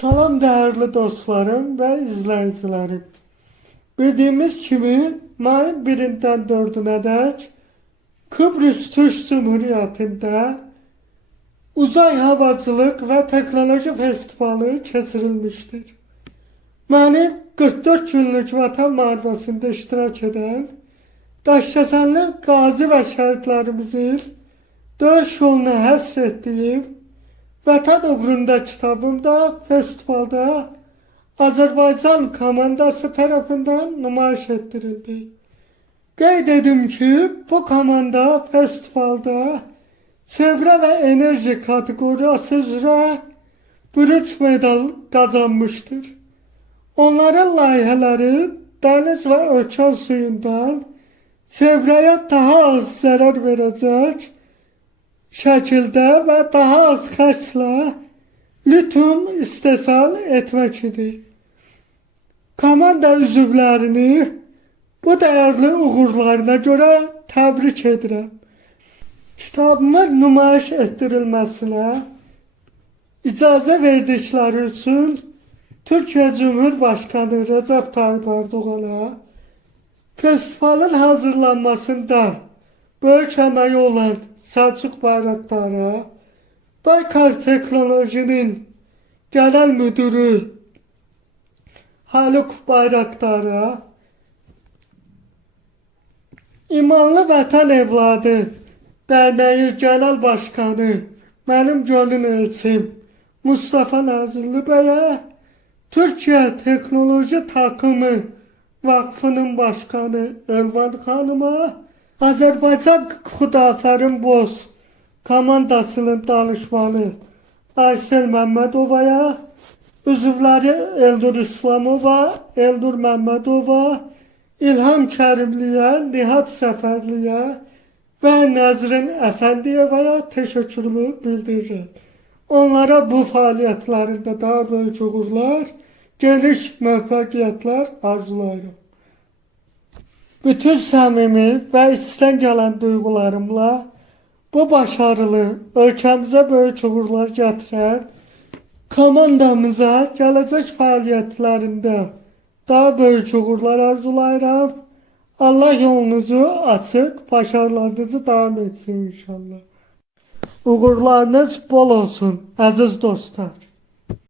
Salam değerli dostlarım ve izleyicilerim. Bildiğimiz gibi mayın 1'inden 4'üne dek Kıbrıs Türk Cumhuriyeti'nde Uzay Havacılık ve Teknoloji Festivali keçirilmiştir. Benim 44 günlük vatan müharibəsində iştirak eden Daşkəsənli qazi ve şəhidlərimizin döyüş yoluna həsr etdiyim Vətən uğrunda kitabımda festivalda Azərbaycan komandası tarafından nümayiş ettirildi. Qeyd edim ki, bu komanda festivalda çevre ve enerji kategorisi üzrə bürünc medal kazanmıştır. Onların layihələri deniz ve okean suyundan çevreye daha az zarar verecek şekilde ve daha az kaçla lityum istehsal etmek idi. Komanda üzvlərini bu değerli uğurlarına göre tebrik ederim. Kitabımın nümayiş ettirilmesine icazə verdikleri için Türkiye Cumhurbaşkanı Recep Tayyip Erdoğan'a festivalin hazırlanmasında böyük emeği olan Selçuk Bayraktar'a, Baykar Teknoloji'nin genel müdürü Haluk Bayraktar'a, İmanlı Vətən Evladı Derneği Genel Başkanı benim gönül elçim Mustafa Nazırlı Bey'e, Türkiye Teknoloji Takımı Vakfı'nın başkanı Elvan Hanım'a, Azərbaycan Xudafərin Boz komandasının danışmanı Aysel Məmmədovaya, üzvləri Eldur İslamova, Eldur Məmmədova, İlham Kərimliyə, Nihat Səfərliyə və Nəzrin Əfəndiyevaya təşəkkürümü bildirirəm. Onlara bu fəaliyyətlərində daha böyük uğurlar, geniş müvəffəqiyyətlər arzulayırım. Bütün samimi ve içten gelen duygularımla bu başarılı, ölkəmizə böyük uğurlar gətirən komandamıza gələcək fəaliyyətlərində daha böyük uğurlar arzulayıram. Allah yolunuzu açık, başarılarınızı davam etsin inşallah. Uğurlarınız bol olsun, aziz dostlar.